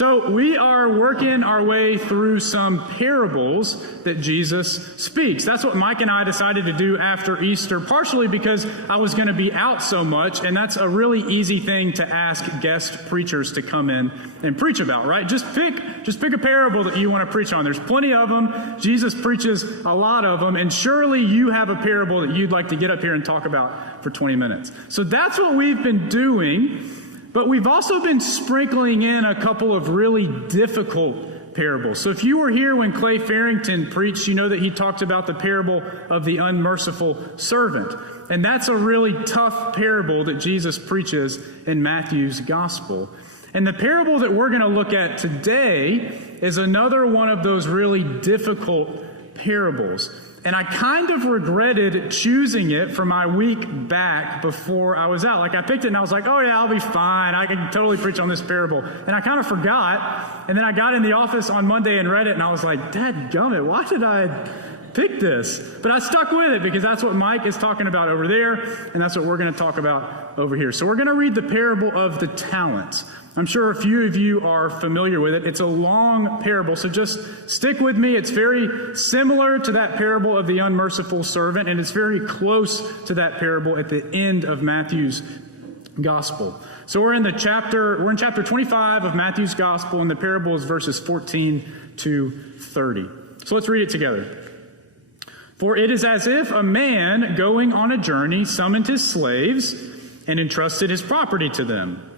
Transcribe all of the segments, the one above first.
So we are working our way through some parables that Jesus speaks. That's what Mike and I decided to do after Easter, partially because I was going to be out so much, and that's a really easy thing to ask guest preachers to come in and preach about, right? Just pick a parable that you want to preach on. There's plenty of them. Jesus preaches a lot of them, and surely you have a parable that you'd like to get up here and talk about for 20 minutes. So that's what we've been doing. But we've also been sprinkling in a couple of really difficult parables. So if you were here when Clay Farrington preached, you know that he talked about the parable of the unmerciful servant. And that's a really tough parable that Jesus preaches in Matthew's gospel. And the parable that we're going to look at today is another one of those really difficult parables. And I kind of regretted choosing it for my week back before I was out. Like, I picked it and I was like, oh yeah, I'll be fine. I can totally preach on this parable. And I kind of forgot. And then I got in the office on Monday and read it, and I was like, dadgummit, why did I pick this? But I stuck with it because that's what Mike is talking about over there, and that's what we're going to talk about over here. So we're going to read the parable of the talents. I'm sure a few of you are familiar with it. It's a long parable, so just stick with me. It's very similar to that parable of the unmerciful servant, and it's very close to that parable at the end of Matthew's gospel. So we're in chapter 25 of Matthew's gospel, and the parable is verses 14 to 30. So let's read it together. For it is as if a man going on a journey summoned his slaves and entrusted his property to them.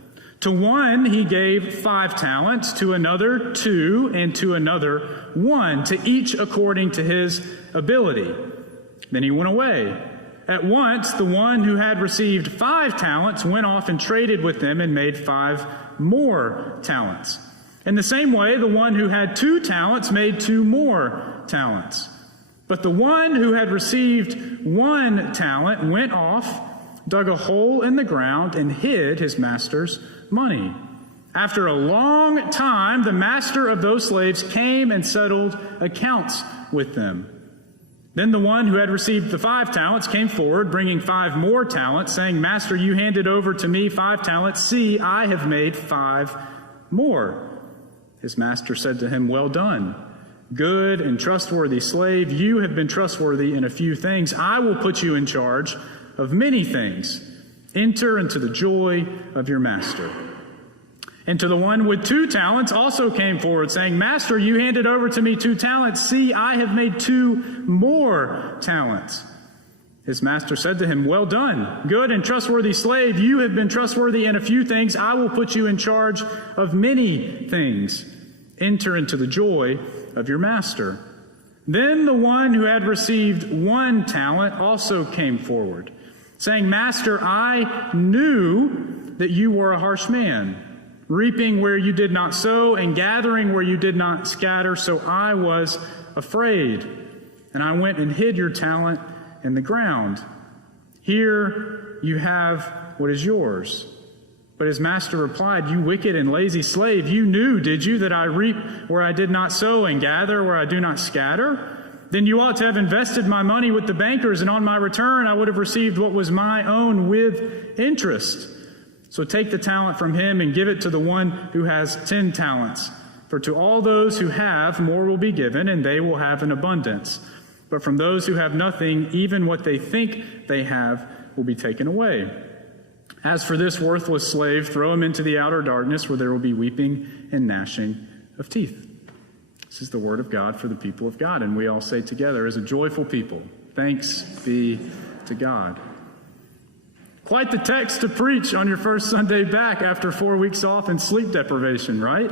To one he gave 5 talents, to another 2, and to another 1, to each according to his ability. Then he went away. At once the one who had received 5 talents went off and traded with them and made 5 more talents. In the same way, the one who had 2 talents made 2 more talents. But the one who had received 1 talent went off, dug a hole in the ground, and hid his master's money. After a long time, the master of those slaves came and settled accounts with them. Then the one who had received the 5 talents came forward, bringing 5 more talents, saying, Master, you handed over to me 5 talents. See, I have made 5 more. His master said to him, Well done, good and trustworthy slave. You have been trustworthy in a few things. I will put you in charge of many things. Enter into the joy of your master. And to the one with 2 talents also came forward, saying, Master, you handed over to me 2 talents. See, I have made 2 more talents. His master said to him, Well done, good and trustworthy slave. You have been trustworthy in a few things. I will put you in charge of many things. Enter into the joy of your master. Then the one who had received 1 talent also came forward, saying, Master, I knew that you were a harsh man, reaping where you did not sow and gathering where you did not scatter. So I was afraid, and I went and hid your talent in the ground. Here you have what is yours. But his master replied, You wicked and lazy slave, you knew, did you, that I reap where I did not sow and gather where I do not scatter? Then you ought to have invested my money with the bankers, and on my return I would have received what was my own with interest. So take the talent from him and give it to the one who has 10 talents. For to all those who have, more will be given, and they will have an abundance. But from those who have nothing, even what they think they have will be taken away. As for this worthless slave, throw him into the outer darkness, where there will be weeping and gnashing of teeth. This is the word of God for the people of God. And we all say together as a joyful people, thanks be to God. Quite the text to preach on your first Sunday back after 4 weeks off and sleep deprivation, right?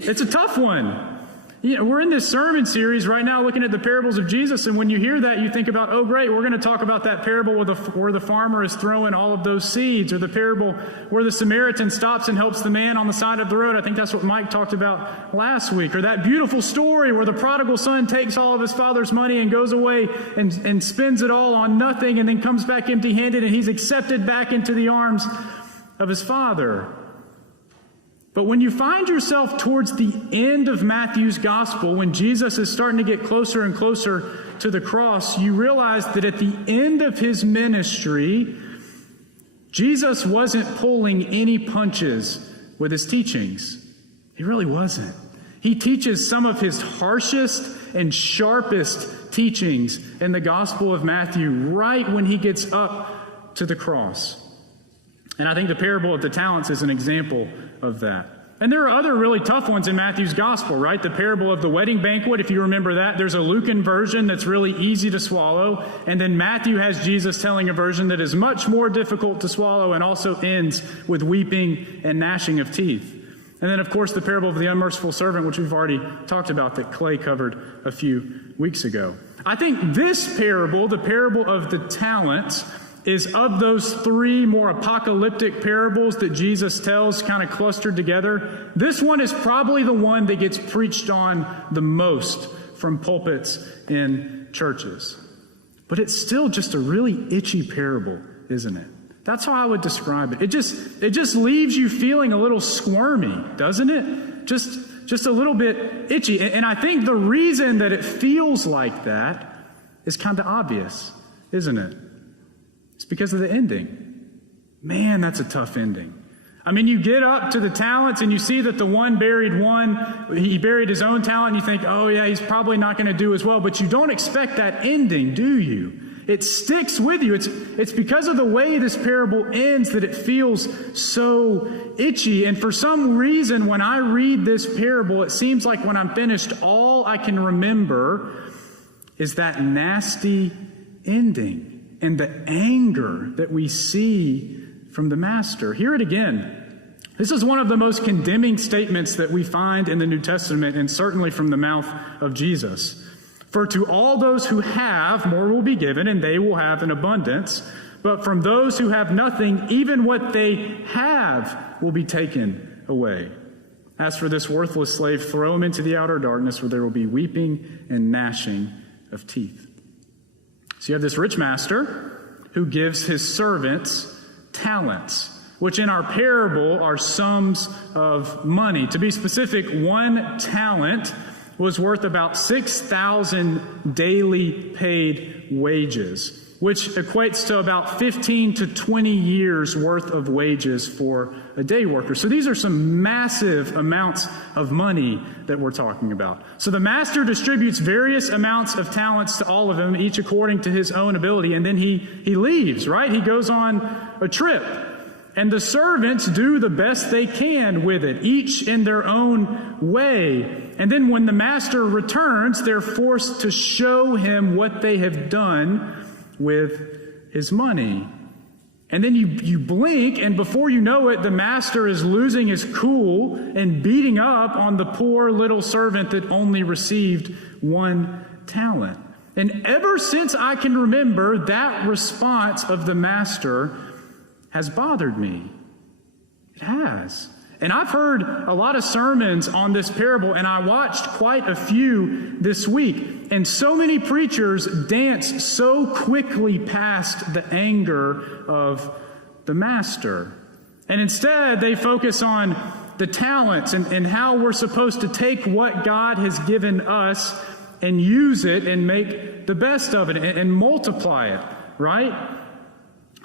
It's a tough one. You know, we're in this sermon series right now looking at the parables of Jesus, and when you hear that, you think about, oh great, we're going to talk about that parable where the farmer is throwing all of those seeds, or the parable where the Samaritan stops and helps the man on the side of the road. I think that's what Mike talked about last week. Or that beautiful story where the prodigal son takes all of his father's money and goes away and spends it all on nothing, and then comes back empty-handed, and he's accepted back into the arms of his father. But when you find yourself towards the end of Matthew's gospel, when Jesus is starting to get closer and closer to the cross, you realize that at the end of his ministry, Jesus wasn't pulling any punches with his teachings. He really wasn't. He teaches some of his harshest and sharpest teachings in the Gospel of Matthew right when he gets up to the cross. And I think the parable of the talents is an example of that. And there are other really tough ones in Matthew's Gospel, right? The parable of the wedding banquet, if you remember that. There's a Lucan version that's really easy to swallow. And then Matthew has Jesus telling a version that is much more difficult to swallow and also ends with weeping and gnashing of teeth. And then, of course, the parable of the unmerciful servant, which we've already talked about, that Clay covered a few weeks ago. I think this parable, the parable of the talents, is of those three more apocalyptic parables that Jesus tells kind of clustered together. This one is probably the one that gets preached on the most from pulpits in churches. But it's still just a really itchy parable, isn't it? That's how I would describe it. It just leaves you feeling a little squirmy, doesn't it? Just a little bit itchy. And I think the reason that it feels like that is kind of obvious, isn't it? It's because of the ending. Man, that's a tough ending. I mean, you get up to the talents and you see that the one buried one. He buried his own talent and you think, oh yeah, he's probably not going to do as well. But you don't expect that ending, do you? It sticks with you. It's because of the way this parable ends that it feels so itchy. And for some reason, when I read this parable, it seems like when I'm finished, all I can remember is that nasty ending and the anger that we see from the master. Hear it again. This is one of the most condemning statements that we find in the New Testament, and certainly from the mouth of Jesus. For to all those who have, more will be given, and they will have in abundance. But from those who have nothing, even what they have will be taken away. As for this worthless slave, throw him into the outer darkness, where there will be weeping and gnashing of teeth. So you have this rich master who gives his servants talents, which in our parable are sums of money. To be specific, 1 talent was worth about 6,000 daily paid wages, which equates to about 15 to 20 years worth of wages for a day worker. So these are some massive amounts of money that we're talking about. So the master distributes various amounts of talents to all of them, each according to his own ability, and then he leaves, right? He goes on a trip. And the servants do the best they can with it, each in their own way. And then when the master returns, they're forced to show him what they have done with his money. And then you blink, and before you know it, the master is losing his cool and beating up on the poor little servant that only received 1 talent. And ever since I can remember, that response of the master has bothered me. It has. And I've heard a lot of sermons on this parable, and I watched quite a few this week. And so many preachers dance so quickly past the anger of the master. And instead, they focus on the talents and how we're supposed to take what God has given us and use it and make the best of it and multiply it, right?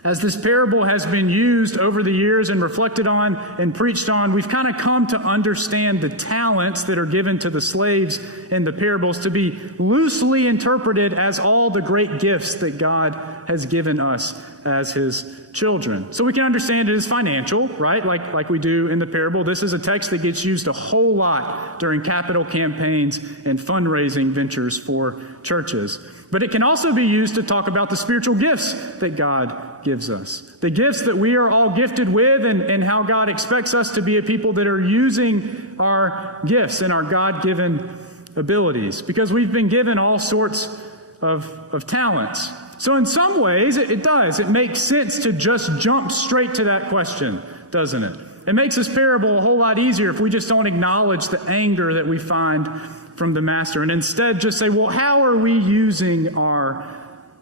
As this parable has been used over the years and reflected on and preached on, we've kind of come to understand the talents that are given to the slaves in the parables to be loosely interpreted as all the great gifts that God has given us as his children. So we can understand it as financial, right? Like we do in the parable. This is a text that gets used a whole lot during capital campaigns and fundraising ventures for churches. But it can also be used to talk about the spiritual gifts that God gives us. The gifts that we are all gifted with and how God expects us to be a people that are using our gifts and our God-given abilities. Because we've been given all sorts of talents. So in some ways, it does. It makes sense to just jump straight to that question, doesn't it? It makes this parable a whole lot easier if we just don't acknowledge the anger that we find from the master and instead just say, well, how are we using our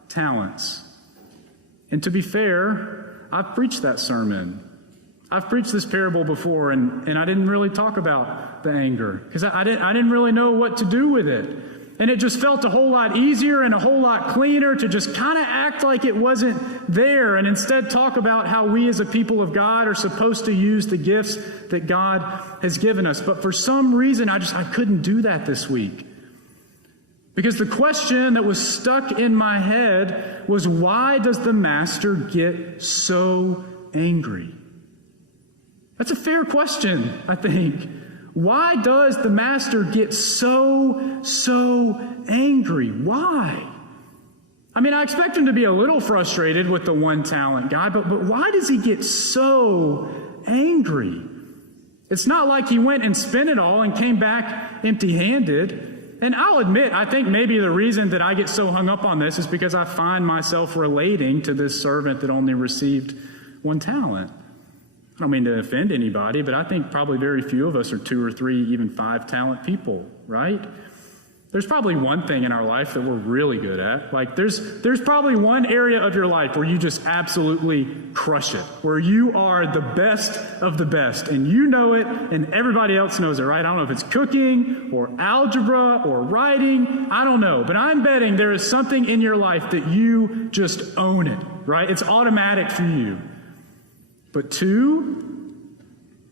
talents? And to be fair, I've preached that sermon. I've preached this parable before, and I didn't really talk about the anger because I didn't really know what to do with it. And it just felt a whole lot easier and a whole lot cleaner to just kind of act like it wasn't there and instead talk about how we as a people of God are supposed to use the gifts that God has given us. But for some reason, I couldn't do that this week. Because the question that was stuck in my head was, why does the master get so angry? That's a fair question, I think. Why does the master get so angry? Why? I mean, I expect him to be a little frustrated with the one talent guy, but why does he get so angry? It's not like he went and spent it all and came back empty-handed. And I'll admit, I think maybe the reason that I get so hung up on this is because I find myself relating to this servant that only received one talent. I don't mean to offend anybody, but I think probably very few of us are 2 or 3, even 5 talent people, right? There's probably one thing in our life that we're really good at. Like there's probably one area of your life where you just absolutely crush it, where you are the best of the best, and you know it, and everybody else knows it, right? I don't know if it's cooking or algebra or writing. I don't know, but I'm betting there is something in your life that you just own it, right? It's automatic for you. But 2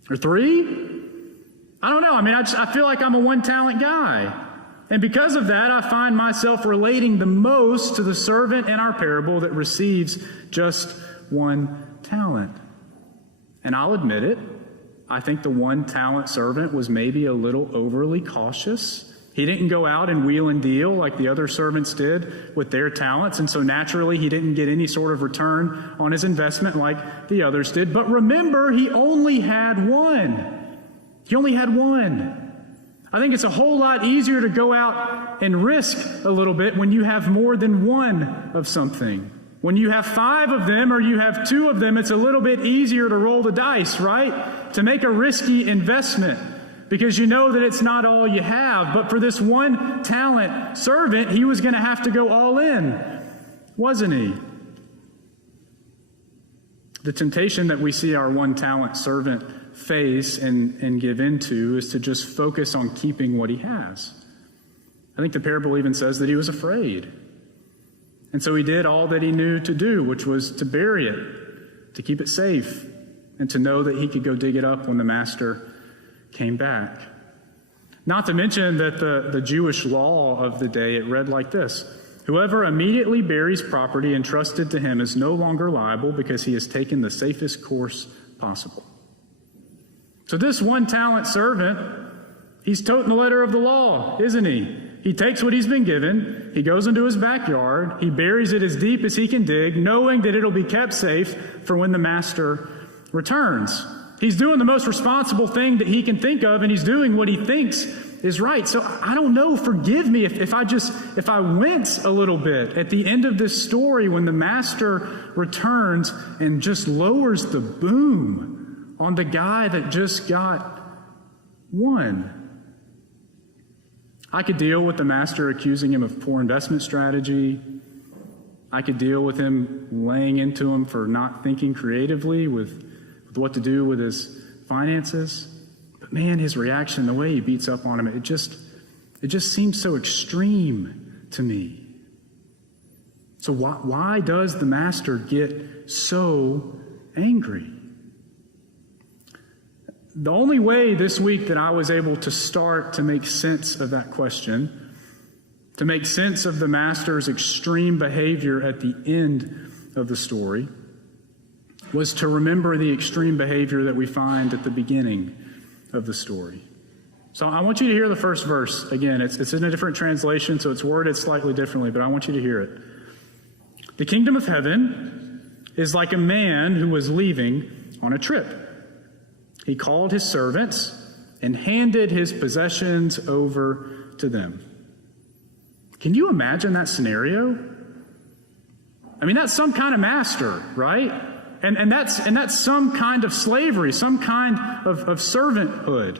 or 3? I don't know. I mean, I feel like I'm a one-talent guy. And because of that, I find myself relating the most to the servant in our parable that receives just one talent. And I'll admit it, I think the one-talent servant was maybe a little overly cautious. He didn't go out and wheel and deal like the other servants did with their talents, and so naturally he didn't get any sort of return on his investment like the others did. But remember, he only had one. He only had one. I think it's a whole lot easier to go out and risk a little bit when you have more than one of something. When you have 5 of them or you have 2 of them, it's a little bit easier to roll the dice, right? To make a risky investment, because you know that it's not all you have. But for this one talent servant, he was going to have to go all in, wasn't he? The temptation that we see our one talent servant face and give into is to just focus on keeping what he has. I think the parable even says that he was afraid. And so he did all that he knew to do, which was to bury it, to keep it safe, and to know that he could go dig it up when the master came back. Not to mention that the Jewish law of the day, it read like this: whoever immediately buries property entrusted to him is no longer liable because he has taken the safest course possible. So this one talent servant, he's toting the letter of the law, isn't he? He takes what he's been given, he goes into his backyard, he buries it as deep as he can dig, knowing that it'll be kept safe for when the master returns. He's doing the most responsible thing that he can think of, and he's doing what he thinks is right. So I don't know, forgive me if I wince a little bit at the end of this story when the master returns and just lowers the boom on the guy that just got one. I could deal with the master accusing him of poor investment strategy. I could deal with him laying into him for not thinking creatively with what to do with his finances. But man, his reaction, the way he beats up on him, it just seems so extreme to me. So why does the master get so angry? The only way this week that I was able to start to make sense of that question, to make sense of the master's extreme behavior at the end of the story, was to remember the extreme behavior that we find at the beginning of the story. So I want you to hear the first verse. Again, it's in a different translation, so it's worded slightly differently, but I want you to hear it. The kingdom of heaven is like a man who was leaving on a trip. He called his servants and handed his possessions over to them. Can you imagine that scenario? I mean, that's some kind of master, right? And that's some kind of slavery, some kind of servanthood.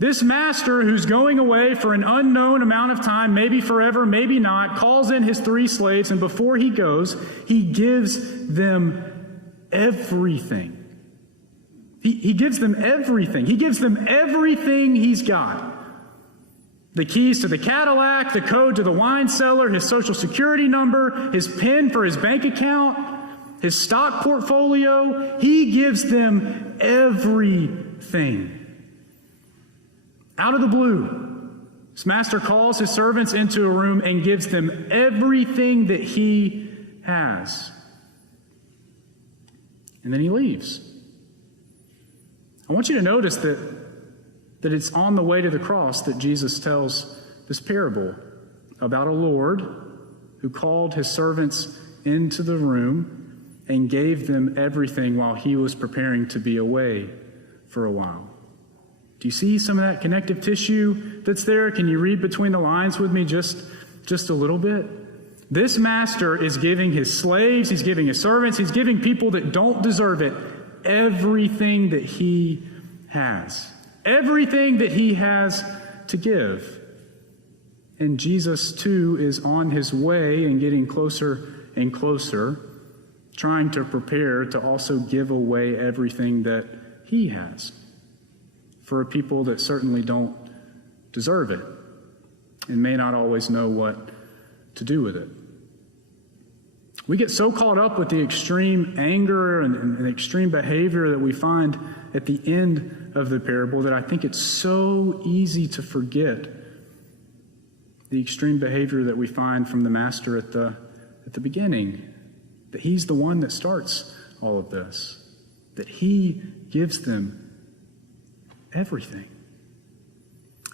This master who's going away for an unknown amount of time, maybe forever, maybe not, calls in his 3 slaves, and before he goes, he gives them everything. He gives them everything. He gives them everything he's got. The keys to the Cadillac, the code to the wine cellar, his social security number, his PIN for his bank account, his stock portfolio. He gives them everything. Out of the blue, his master calls his servants into a room and gives them everything that he has. And then he leaves. I want you to notice that it's on the way to the cross that Jesus tells this parable about a Lord who called his servants into the room and gave them everything while he was preparing to be away for a while. Do you see some of that connective tissue that's there? Can you read between the lines with me just a little bit? This master is giving his slaves, he's giving his servants, he's giving people that don't deserve it everything that he has. Everything that he has to give. And Jesus, too, is on his way and getting closer and closer, trying to prepare to also give away everything that he has for a people that certainly don't deserve it and may not always know what to do with it. We get so caught up with the extreme anger and extreme behavior that we find at the end of the parable that I think it's so easy to forget the extreme behavior that we find from the master at the beginning, that he's the one that starts all of this, that he gives them everything.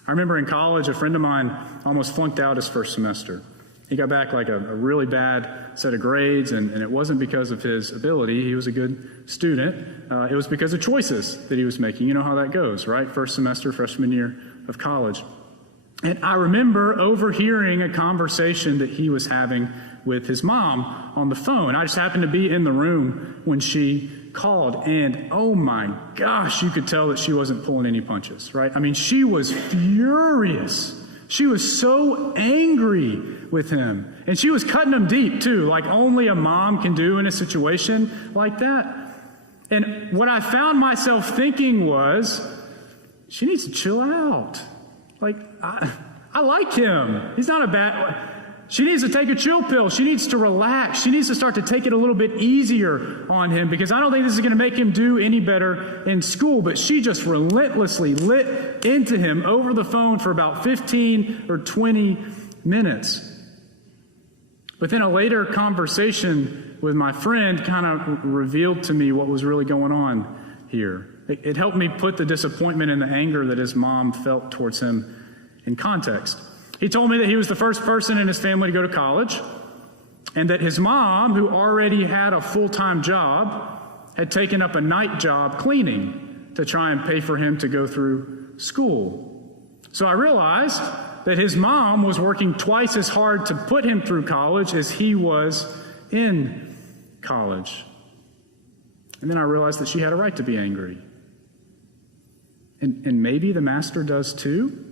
I remember in college, a friend of mine almost flunked out his first semester. He got back like a really bad set of grades, and it wasn't because of his ability. He was a good student. It was because of choices that he was making. You know how that goes, right? First semester, freshman year of college. And I remember overhearing a conversation that he was having with his mom on the phone. I just happened to be in the room when she called, and oh my gosh, you could tell that she wasn't pulling any punches, right? I mean, she was furious. She was so angry with him. And she was cutting him deep, too, like only a mom can do in a situation like that. And what I found myself thinking was, she needs to chill out. Like, I like him. He's not a bad... She needs to take a chill pill. She needs to relax. She needs to start to take it a little bit easier on him, because I don't think this is going to make him do any better in school. But she just relentlessly lit into him over the phone for about 15 or 20 minutes. But then a later conversation with my friend kind of revealed to me what was really going on here. It helped me put the disappointment and the anger that his mom felt towards him in context. He told me that he was the first person in his family to go to college, and that his mom, who already had a full-time job, had taken up a night job cleaning to try and pay for him to go through school. So I realized that his mom was working twice as hard to put him through college as he was in college. And then I realized that she had a right to be angry. And maybe the master does too.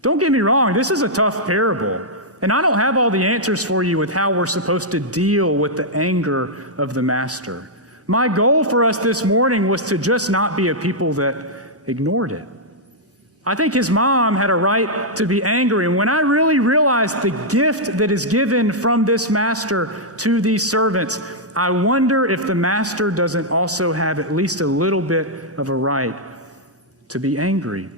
Don't get me wrong, this is a tough parable. And I don't have all the answers for you with how we're supposed to deal with the anger of the master. My goal for us this morning was to just not be a people that ignored it. I think his mom had a right to be angry. And when I really realized the gift that is given from this master to these servants, I wonder if the master doesn't also have at least a little bit of a right to be angry.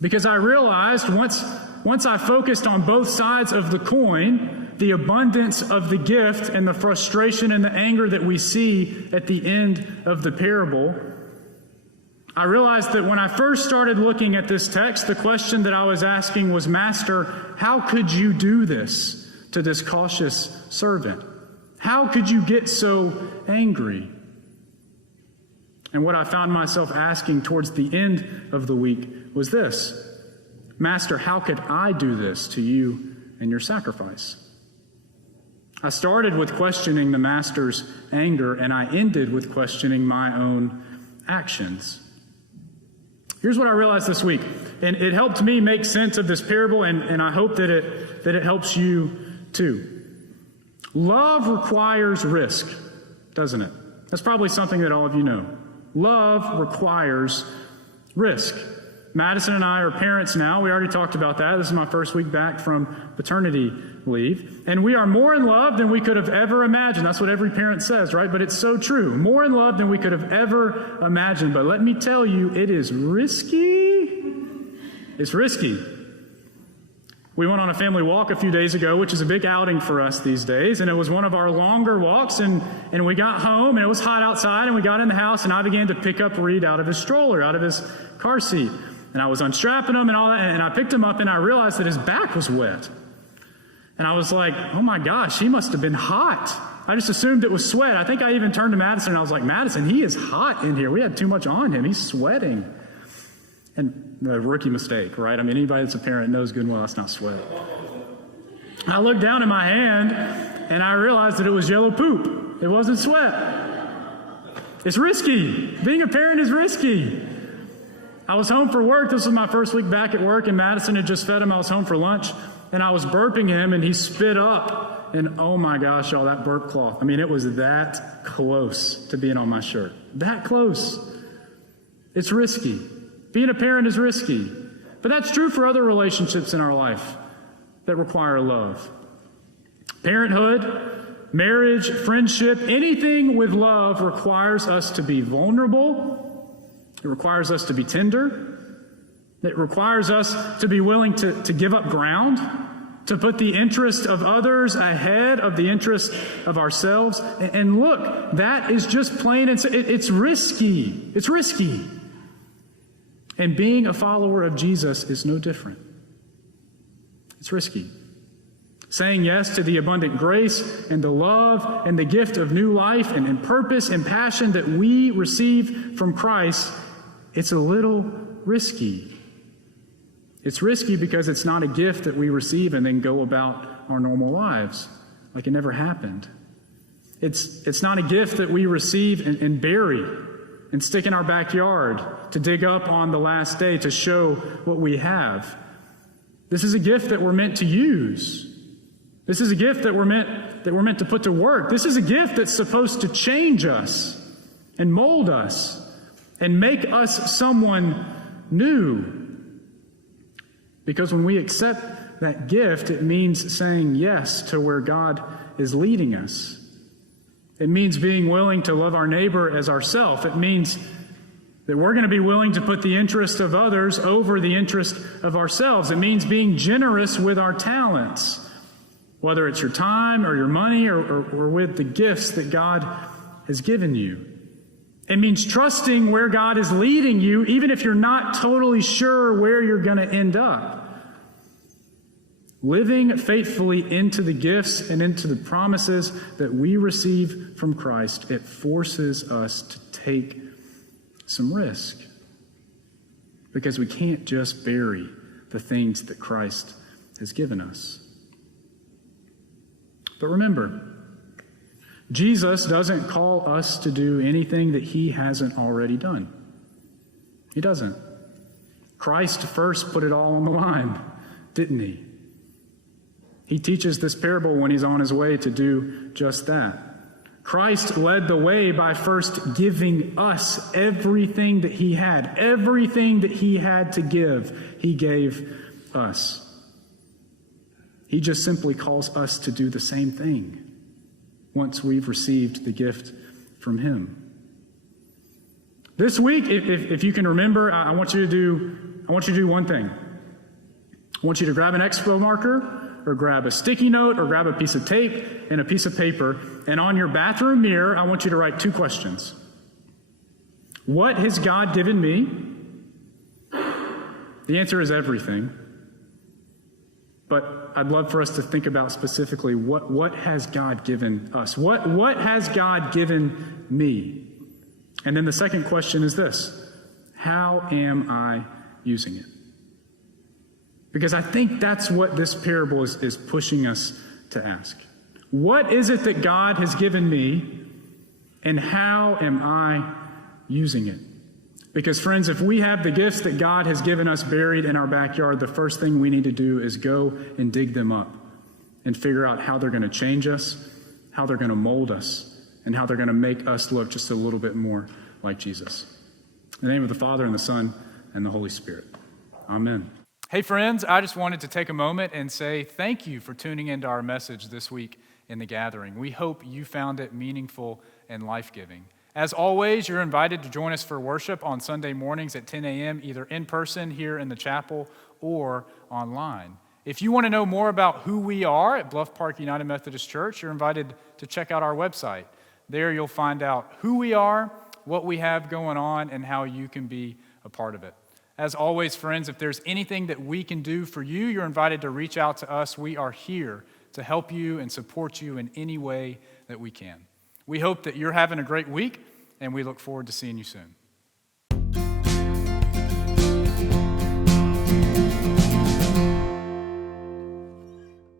Because I realized once I focused on both sides of the coin, the abundance of the gift and the frustration and the anger that we see at the end of the parable, I realized that when I first started looking at this text, the question that I was asking was, Master, how could you do this to this cautious servant? How could you get so angry? And what I found myself asking towards the end of the week was this: Master, how could I do this to you and your sacrifice? I started with questioning the master's anger, and I ended with questioning my own actions. Here's what I realized this week, and it helped me make sense of this parable, and I hope that it helps you too. Love requires risk, doesn't it? That's probably something that all of you know. Love requires risk. Madison and I are parents now. We already talked about that. This is my first week back from paternity leave. And we are more in love than we could have ever imagined. That's what every parent says, right? But it's so true. More in love than we could have ever imagined. But let me tell you, it is risky. It's risky. We went on a family walk a few days ago, which is a big outing for us these days. And it was one of our longer walks. And we got home, and it was hot outside. And we got in the house, and I began to pick up Reed out of his stroller, out of his car seat. And I was unstrapping him and all that, and I picked him up, and I realized that his back was wet. And I was like, oh my gosh, he must have been hot. I just assumed it was sweat. I think I even turned to Madison, and I was like, Madison, he is hot in here. We had too much on him. He's sweating. And a rookie mistake, right? I mean, anybody that's a parent knows good and well that's not sweat. I looked down at my hand, and I realized that it was yellow poop. It wasn't sweat. It's risky. Being a parent is risky. I was home for work. This was my first week back at work, and Madison had just fed him. I was home for lunch, and I was burping him, and he spit up. And oh my gosh, y'all, that burp cloth. I mean, it was that close to being on my shirt. That close. It's risky. Being a parent is risky. But that's true for other relationships in our life that require love. Parenthood, marriage, friendship, anything with love requires us to be vulnerable. It requires us to be tender. It requires us to be willing to give up ground, to put the interest of others ahead of the interest of ourselves. And look, that is just plain and it's risky. It's risky. And being a follower of Jesus is no different. It's risky. Saying yes to the abundant grace and the love and the gift of new life and purpose and passion that we receive from Christ, it's a little risky. It's risky because it's not a gift that we receive and then go about our normal lives like it never happened. It's not a gift that we receive and bury and stick in our backyard to dig up on the last day to show what we have. This is a gift that we're meant to use. This is a gift that we're meant to put to work. This is a gift that's supposed to change us and mold us and make us someone new. Because when we accept that gift, it means saying yes to where God is leading us. It means being willing to love our neighbor as ourselves. It means that we're going to be willing to put the interest of others over the interest of ourselves. It means being generous with our talents, whether it's your time or your money or with the gifts that God has given you. It means trusting where God is leading you, even if you're not totally sure where you're going to end up. Living faithfully into the gifts and into the promises that we receive from Christ, it forces us to take some risk. Because we can't just bury the things that Christ has given us. But remember, Jesus doesn't call us to do anything that he hasn't already done. He doesn't. Christ first put it all on the line, didn't he? He teaches this parable when he's on his way to do just that. Christ led the way by first giving us everything that he had. Everything that he had to give, he gave us. He just simply calls us to do the same thing once we've received the gift from him. This week, if you can remember, I want you to do one thing. I want you to grab an expo marker, or grab a sticky note, or grab a piece of tape and a piece of paper, and on your bathroom mirror, I want you to write 2 questions. What has God given me? The answer is everything. But I'd love for us to think about specifically what has God given us? What has God given me? And then the second question is this: how am I using it? Because I think that's what this parable is pushing us to ask. What is it that God has given me, and how am I using it? Because, friends, if we have the gifts that God has given us buried in our backyard, the first thing we need to do is go and dig them up and figure out how they're going to change us, how they're going to mold us, and how they're going to make us look just a little bit more like Jesus. In the name of the Father, and the Son, and the Holy Spirit. Amen. Hey, friends, I just wanted to take a moment and say thank you for tuning into our message this week in the gathering. We hope you found it meaningful and life-giving. As always, you're invited to join us for worship on Sunday mornings at 10 a.m., either in person here in the chapel or online. If you want to know more about who we are at Bluff Park United Methodist Church, you're invited to check out our website. There you'll find out who we are, what we have going on, and how you can be a part of it. As always, friends, if there's anything that we can do for you, you're invited to reach out to us. We are here to help you and support you in any way that we can. We hope that you're having a great week, and we look forward to seeing you soon.